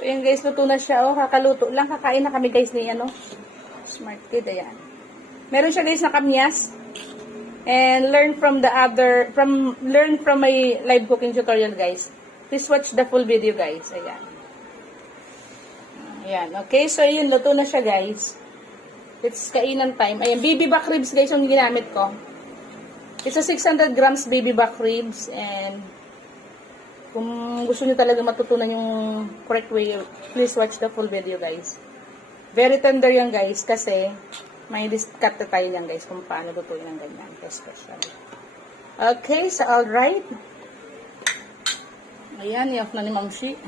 So, ayan guys, luto na siya. Oh, kakaluto lang. Kakain na kami guys ni ano. Smart kid, ayan. Meron siya guys na kamyas. And learn from my live cooking tutorial guys. Please watch the full video guys. Ayan. Ayan. Okay, so yun, luto na siya guys. It's kainan time. Ayan, baby back ribs guys yung ginamit ko. It's a 600 grams baby back ribs. And kung gusto nyo talaga matutunan yung correct way, please watch the full video guys. Very tender yan guys kasi may discut na tayo yan guys kung paano lutuin ng ganyan. Special. Okay, so alright. Ayan, i-off na ni Ma'am Shi.